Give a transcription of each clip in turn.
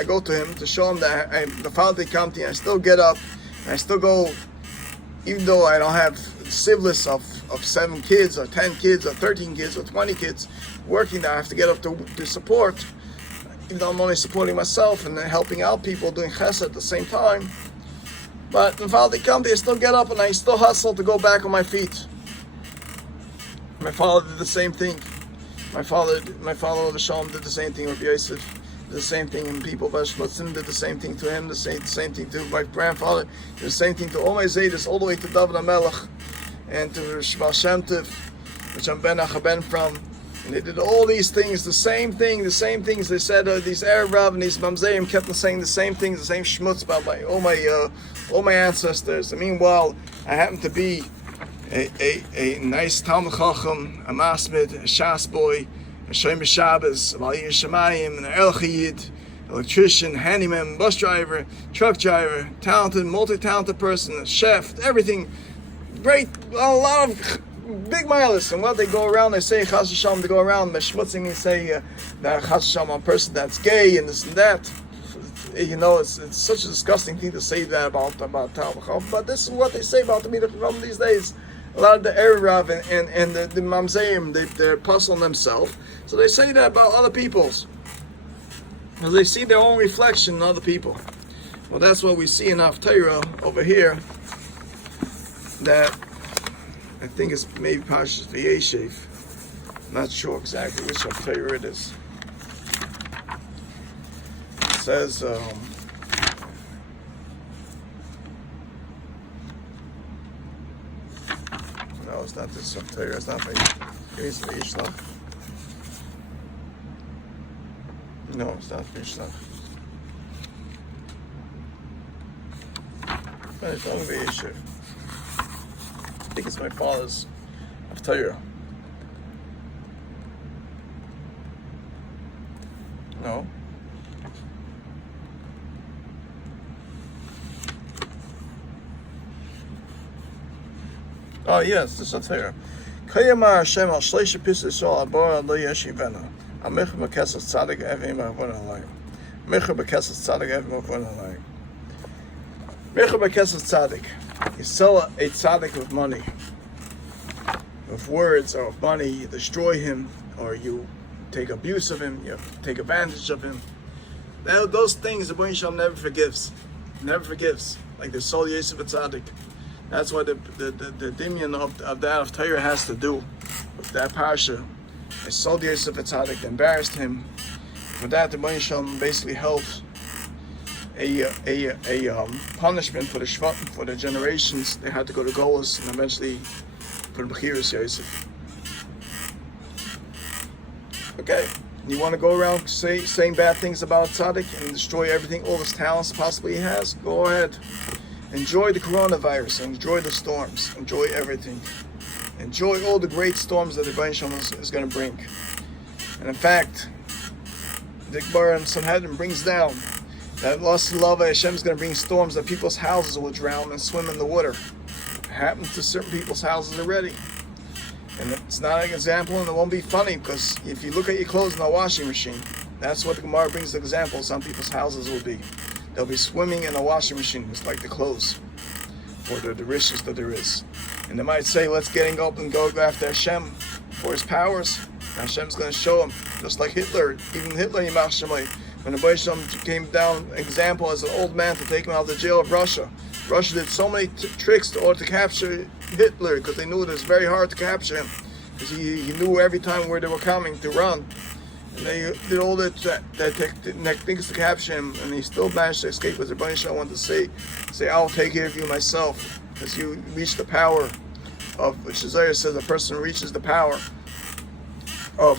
I go to him to show him that the Father come to me. I still get up, and I still go, even though I don't have siblings of 7 kids, or 10 kids, or 13 kids, or 20 kids working there. I have to get up to support, even though I'm only supporting myself and helping out people, doing chesed at the same time. But the Father come to me, I still get up and I still hustle to go back on my feet. My father did the same thing. My father of the Shalom did the same thing. Rabbi Yosef did the same thing, and people of Ashmatzim did the same thing to him. The same thing to my grandfather. Did the same thing to all my Zaydis, all the way to David HaMelech and to Shval Shem Tov, which I'm Ben Achaben from. And they did all these things, the same things. They said these Arab Rav and these Mamzerim kept on saying the same things, the same schmutz about all my ancestors. And meanwhile, I happen to be a nice Talmud Chacham, a Masmid, a Shas boy, a Shomer Shabbos, a Baliyah Shemayim, an Elchiyid, electrician, handyman, bus driver, truck driver, talented, multi-talented person, a chef, everything. Great, a lot of big mileage. And what they go around, they say Chas V'Shalom, they go around schmutzing and say that Chas V'Shalom on a person that's gay and this and that. You know, it's such a disgusting thing to say that about Talmud Chacham, but this is what they say about the Talmid Chacham these days. A lot of the Arab Rav and the Mamzerim, they're puzzling themselves. So they say that about other people's. Because they see their own reflection in other people. Well, that's what we see in Haftarah over here. That I think it's maybe Parshas Vayeshev. Not sure exactly which Haftarah it is. It says, no, it's not this Haftarah. It's not Vayishlach. No, it's not Vayishlach. But it's only Vayeshev. I think it's my father's Haftarah. No. Oh yes, this is Haftarah. Kayamar Hashem al Shleisha Pisas Shal Abora Lo Yeshivena. Amicha Bekesas Tzadik Evim Avon Alayim. Micha Bekesas Tzadik Evim Avon Alayim. Micha Bekesas Tzadik. You sell a tzaddik with money, with words or with money. You destroy him, or you take abuse of him. You take advantage of him. Those things the Boy Shalom never forgives. Never forgives. Like the Sol Yosef tzaddik. That's what the dimion of that of Torah has to do with that parsha. They sold Yosef tzaddik, embarrassed him. For that, the Boy Shalom basically helps a punishment for the Shvatim, for the generations. They had to go to Golos and eventually for the Bechiras Yosef. Okay, you want to go around saying bad things about tzaddik and destroy everything, all his talents possibly he has? Go ahead. Enjoy the coronavirus, enjoy the storms, enjoy everything. Enjoy all the great storms that the Rebbeinu Shalom is going to bring. And in fact, the Gemara in Sanhedrin brings down that lost love Hashem is going to bring storms that people's houses will drown and swim in the water. It happened to certain people's houses already. And it's not an example, and it won't be funny, because if you look at your clothes in a washing machine, that's what the Gemara brings the example. Some people's houses will be. They'll be swimming in a washing machine, just like the clothes, or the riches that there is. And they might say, let's get up and go after Hashem for his powers. And Hashem's going to show him, just like Hitler. Even Hitler, Yimach Shemay, when the Boisham came down, example as an old man to take him out of the jail of Russia. Russia did so many tricks in order to capture Hitler, because they knew it was very hard to capture him, because he knew every time where they were coming to run. And they did all that things to capture him, and he still managed to escape. Because the Boisham wanted to say, I'll take care of you myself, because you reach the power of, which Isaiah says, a person who reaches the power of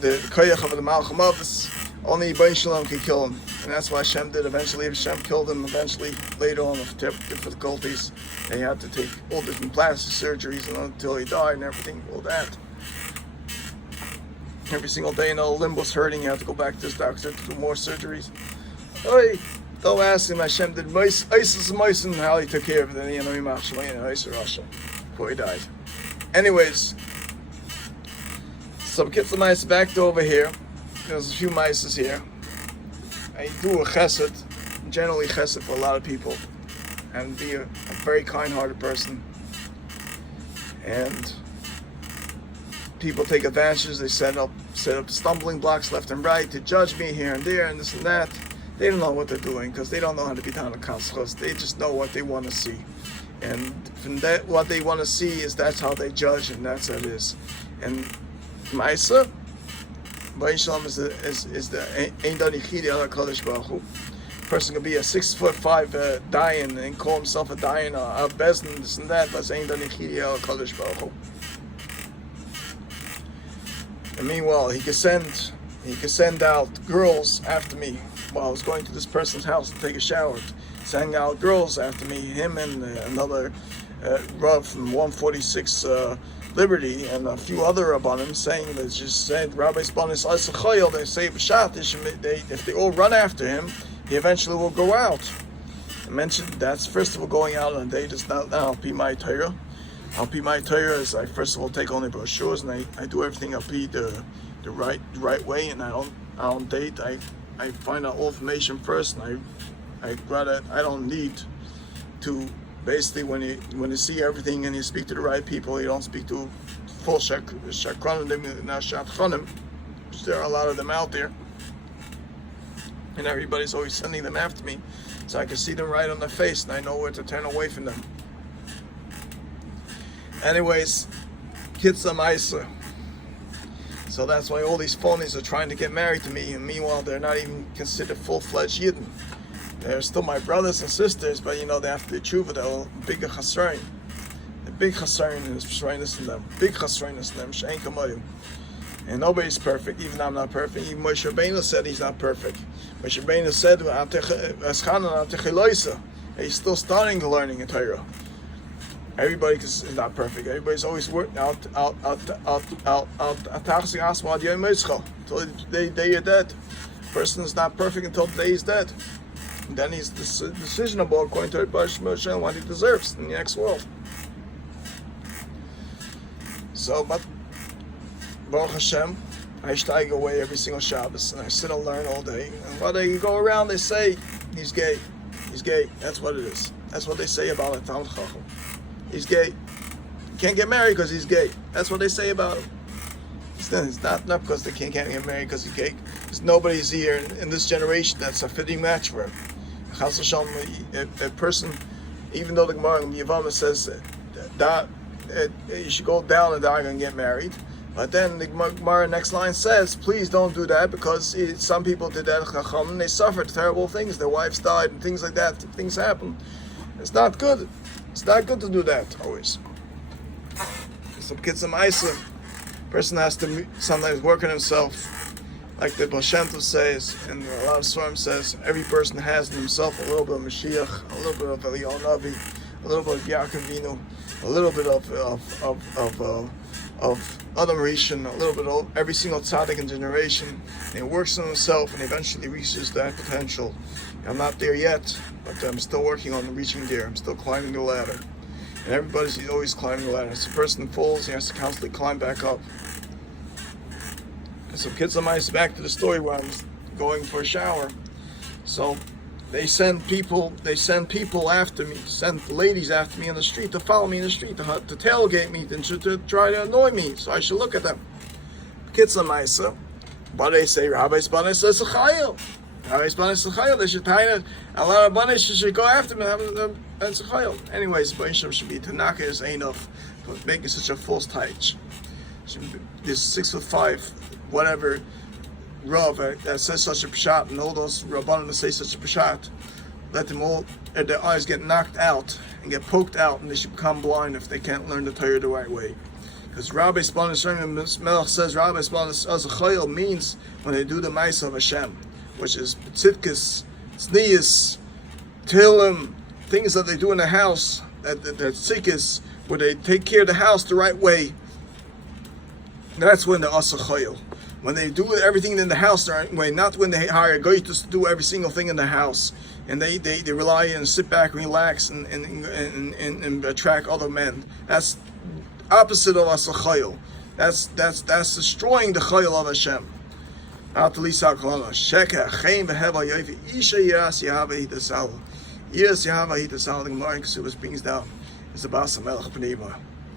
the koyach of the malcham office, only Rebbeinu Shalom can kill him. And that's why Hashem did. Eventually Hashem killed him. Eventually, later on, with difficulties, they had to take all different plastic surgeries until he died and everything, all that. Every single day, the limb was hurting. You had to go back to this doctor to do more surgeries. Don't ask him. Hashem did Isis and how he took care of it. You know, Russia before he died. Anyways, so kids the mice back to over here. There's a few mices here. I do a chesed, generally chesed for a lot of people, and be a very kind-hearted person. And people take advantages. They set up stumbling blocks left and right to judge me here and there and this and that. They don't know what they're doing because they don't know how to be down in kaschos. They just know what they want to see, and from that, what they want to see is that's how they judge, and that's how it is. And Ma'isa, Ba'ishalom is the Ein Dani Chidi Ala Kodesh Baruch Hu. Person can be a 6'5" Dayan and call himself a Dayan, a Bezdin, this and that, but Ein Dani Chidi Ala Kodesh Baruch Hu. And meanwhile, he can send out girls after me while I was going to this person's house to take a shower. Sending out girls after me, him and another Rav from 146 Liberty and a few other Rabbanim saying that just said Rabbi Spanis Isachayel, they say B'shat, if they all run after him, he eventually will go out. I mentioned that's first of all going out on a date is not I'll be my Torah. I'll be my Torah is I first of all take only brochures and I do everything I'll be the right way, and I don't date. I find out all information first, and I don't need to basically when you see everything and you speak to the right people, you don't speak to full shakranim, not shatchanim. There are a lot of them out there, and everybody's always sending them after me, so I can see them right on their face and I know where to turn away from them. Anyways, Kitzah Ma'isa. So that's why all these phonies are trying to get married to me, and meanwhile they're not even considered full-fledged Yidden. They're still my brothers and sisters, but they have to do tshuva, they're big chasrain. The big chasrain is shreinis in them. Big chasrainis in them, she'ein kamoyu. And nobody's perfect, even I'm not perfect. Even Moshe Rabbeinu said he's not perfect. Moshe Rabbeinu said, he's still starting to learning in Torah. Everybody is not perfect. Everybody's always working out until the day you're dead. Person is not perfect until the day he's dead. And then he's decisionable according to Moshe what he deserves in the next world. So, but Baruch Hashem, I steig away every single Shabbos and I sit and learn all day. And whether you go around, they say he's gay. He's gay. That's what it is. That's what they say about a Talmid Chacham. He's gay. He can't get married because he's gay. That's what they say about him. It's not because they can't get married because he's gay. There's nobody's here in this generation that's a fitting match for him. Chas v'shalom, a person, even though the Gemara in Yevamah says that you should go down and die and get married, but then the Gemara next line says, please don't do that because some people did that Chacham and they suffered terrible things. Their wives died and things like that. Things happen. It's not good. It's not good to do that always. Some kids in Ma'isa, person has to sometimes work on himself, like the Baal Shem Tov says, and a lot of Svarim says, every person has in himself a little bit of Mashiach, a little bit of Eliyahu Navi, a little bit of Yaakov Avinu, a little bit of Adam Rishon, a little bit of every single tzaddik in generation, and he works on himself and eventually reaches that potential. I'm not there yet, but I'm still working on reaching there. I'm still climbing the ladder. And everybody's always climbing the ladder. As a person falls, he has to constantly climb back up. And so kids of mine, back to the story where I'm going for a shower. So they send people after me, send ladies after me on the street to follow me in the street, to tailgate me, to try to annoy me, so I should look at them. Kids of Ma'isa, but they say, Rabbi Spanis says Chayil. Rabbi Spanis says Chayil. They should tie it. A lot of bunnies should go after me and have them as Chayil. Anyways, B'Yisham should be Tanaka is enough for making such a false taich. This 6'5", whatever Rav that says such a pshat, and all those Rabbanim that say such a pshat, let them all, their eyes get knocked out and get poked out, and they should become blind if they can't learn the Torah the right way. Because Rabbi Spanis Melech says Rabbi Spanis Azachayil means when they do the Ma'aseh of Hashem, which is Tzidkis, Tznius, Tehillim, things that they do in the house, that Sichas, where they take care of the house the right way. That's when they're Azachayil. When they do everything in the house the right way, not when they hire goyitos to do every single thing in the house, and they rely and sit back, relax, and attract other men. That's opposite of Asachayil. That's destroying the Chayil of Hashem. Out to Lisa Kalama, Sheka, Chaim, Beheva, Yofi, Isha, Yas, Yahava, Hitasal. Yes, Yahava, Hitasal, the Gemara, Ksubas brings down, is the Basa Melech Pnima.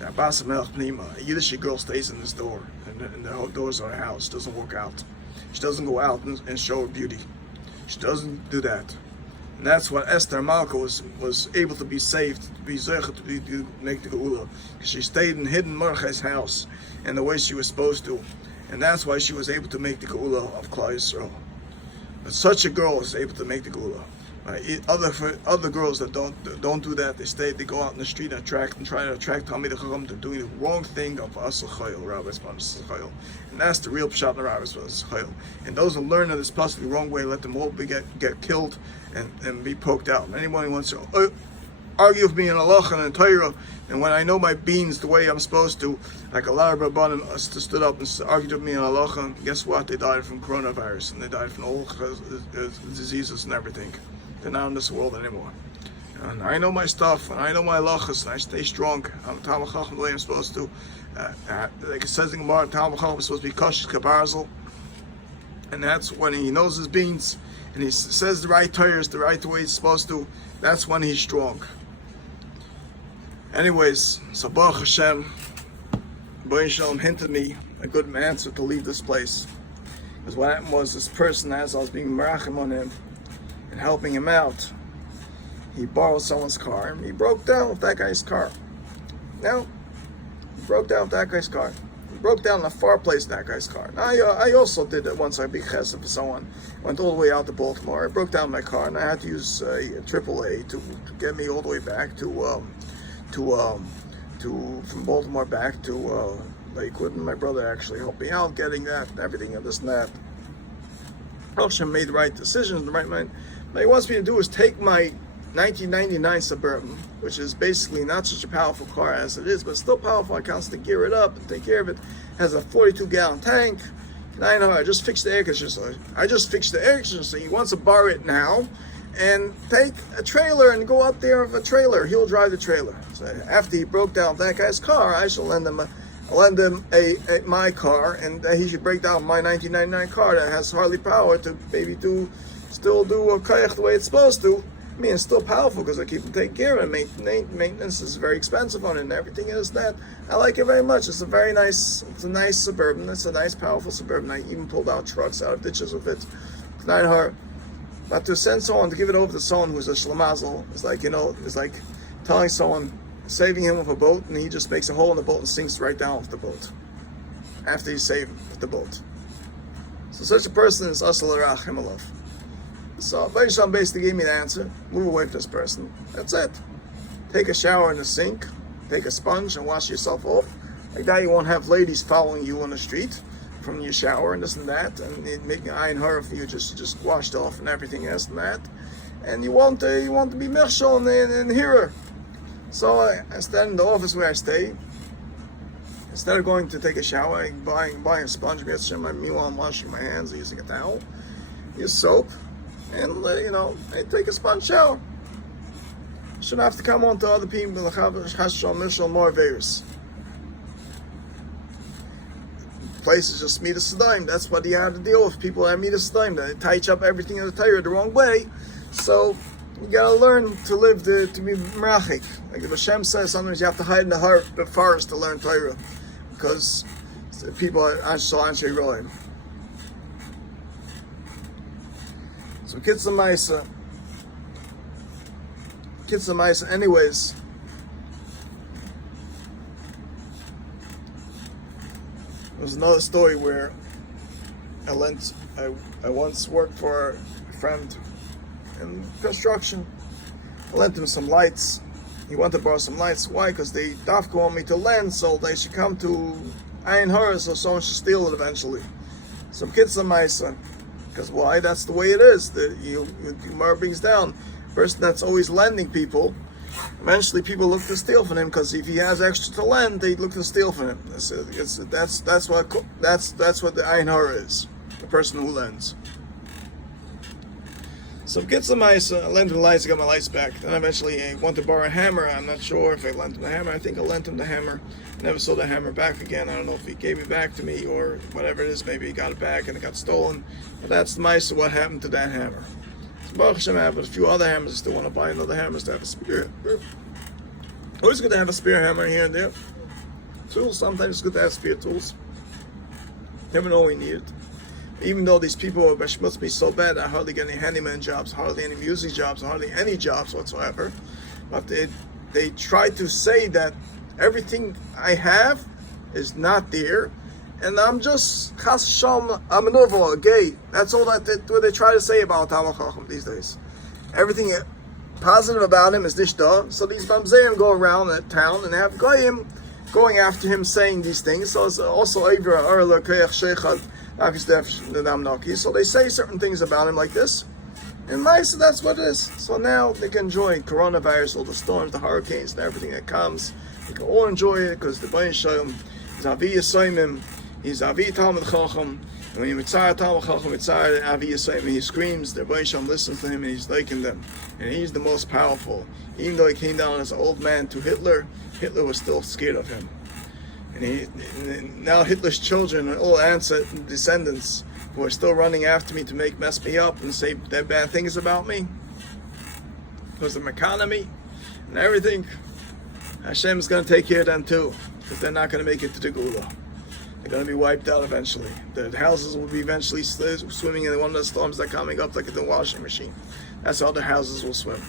That Basa Melech Pnima, a Yiddish girl stays in this door, and the doors on her house, doesn't walk out. She doesn't go out and show her beauty. She doesn't do that. And that's what Esther Malka was able to be saved, to be Zechet, to make the Geula. Because she stayed in hidden Mordechai's house, and the way she was supposed to. And that's why she was able to make the Geula of Klal Yisrael. But such a girl is able to make the Geula. Other girls that don't do that, they go out in the street and try to attract Talmidei Chacham. They're doing the wrong thing of Asal Chayil, Rabbis Chayil. And that's the real Pshat in the Rabbis Chayil. And those who learn of this passage the wrong way, let them all get killed and be poked out. And anyone who wants to argue with me in Allah and in Torah, and when I know my beans the way I'm supposed to, like a lot of Rabbanim stood up and argued with me in Allah, and guess what? They died from coronavirus, and they died from all diseases and everything. They're not in this world anymore. And I know my stuff, and I know my halachas, and I stay strong. I'm Talmid Chacham the way I'm supposed to. Like it says in Gemara, Talmid Chacham is supposed to be kosher kabarzel, and that's when he knows his beans, and he says the right Torahs, the right way he's supposed to. That's when he's strong. Anyways, so Baruch Hashem, Baruch Shalom hinted me a good answer to leave this place. Because what happened was, this person, as I was being merachim on him and helping him out, he borrowed someone's car and he broke down with that guy's car. Now, he broke down with that guy's car. He broke down in a far place in that guy's car. Now, I also did it once. I big chesed for someone. Went all the way out to Baltimore. I broke down my car and I had to use AAA to get me all the way back from Baltimore back to Lakewood. And my brother actually helped me out getting that and everything and this and that. Hashem made the right decisions in the right mind. What he wants me to do is take my 1999 Suburban, which is basically not such a powerful car as it is, but still powerful. I constantly gear it up and take care of it. Has a 42-gallon tank. And I know I just fixed the air conditioner. So he wants to borrow it now and take a trailer and go out there with a trailer. He'll drive the trailer. So after he broke down that guy's car, I shall lend him my car, and he should break down my 1999 car that has hardly power to maybe still do a kayak the way it's supposed to. I mean, it's still powerful because I keep taking care of it. Maintenance is very expensive on it, and everything is that. I like it very much. It's a nice Suburban. It's a nice, powerful Suburban. I even pulled out trucks out of ditches with it. It's not hard. But to send someone, to give it over to someone who's a shlemazel, it's like telling someone, saving him with a boat, and he just makes a hole in the boat and sinks right down with the boat after you save him with the boat. So such a person is asal arach himalov. So Baruch basically gave me the answer. Move away from this person. That's it. Take a shower in the sink, take a sponge and wash yourself off. Like that you won't have ladies following you on the street from your shower and this and that, and it making iron her if you just washed off and everything else and that. And you want to be mechshol and hear her. So I stand in the office where I stay. Instead of going to take a shower, buying a sponge, meanwhile I'm washing my hands using a towel, use soap, and I take a sponge shower. Shouldn't have to come on to other people. Places just meet a Sadaim. That's what you have to deal with. People that meet a Sadaim, that touch up everything in the Torah the wrong way. So you gotta learn to live to be merachik. Like the Hashem says, sometimes you have to hide in the forest to learn Torah, because people are anshe roim. So Kitzah Maisa. Anyways, there was another story where I once worked for a friend in construction. I lent him some lights. He wanted to borrow some lights. Why? Because they dafka want me to lend, so they should come to Ayin Hara, so someone should steal it eventually. Some Kitzah Maisa. Because why? That's the way it is. The Gemara brings down a person that's always lending people. Eventually, people look to steal from him, because if he has extra to lend, they look to steal from him. That's what the Ayin Hara is, the person who lends. So get some ice, I lent him the lights, I got my lights back. Then eventually I wanted to borrow a hammer. I'm not sure if I lent him the hammer. I think I lent him the hammer. Never saw the hammer back again. I don't know if he gave it back to me or whatever it is. Maybe he got it back and it got stolen. But that's the mice of what happened to that hammer. So Baruch Hashem, I have a few other hammers. I still want to buy another hammer to have a spear. Always good to have a spear hammer here and there. Tools, sometimes it's good to have spear tools. Never know we need it. Even though these people must be so bad, I hardly get any handyman jobs, hardly any music jobs, hardly any jobs whatsoever. But they try to say that everything I have is not there, and I'm just chas shalom, I'm an overall gay. That's all that what they try to say about Talmud Chacham these days. Everything positive about him is nishta. So these mamzerim go around the town and have goyim going after him, saying these things. So it's also over arla koyach sheichad. So they say certain things about him like this, and so that's what it is. So now they can enjoy coronavirus, all the storms, the hurricanes, and everything that comes. They can all enjoy it because the Baruch Shalom is Avi Yisraelim, he's Avi Talmud Chacham, and when you mitzar Talmud Chacham, mitzar Avi Yisraelim, he screams, the Baruch Shalom listens to him and he's liking them, and he's the most powerful. Even though he came down as an old man to Hitler, Hitler was still scared of him. And now Hitler's children are all descendants who are still running after me to mess me up and say their bad things about me because of my economy and everything. Hashem is going to take care of them too, because they're not going to make it to the Gula. They're going to be wiped out eventually. The houses will be eventually swimming in one of the storms that are coming up like in the washing machine. That's how the houses will swim.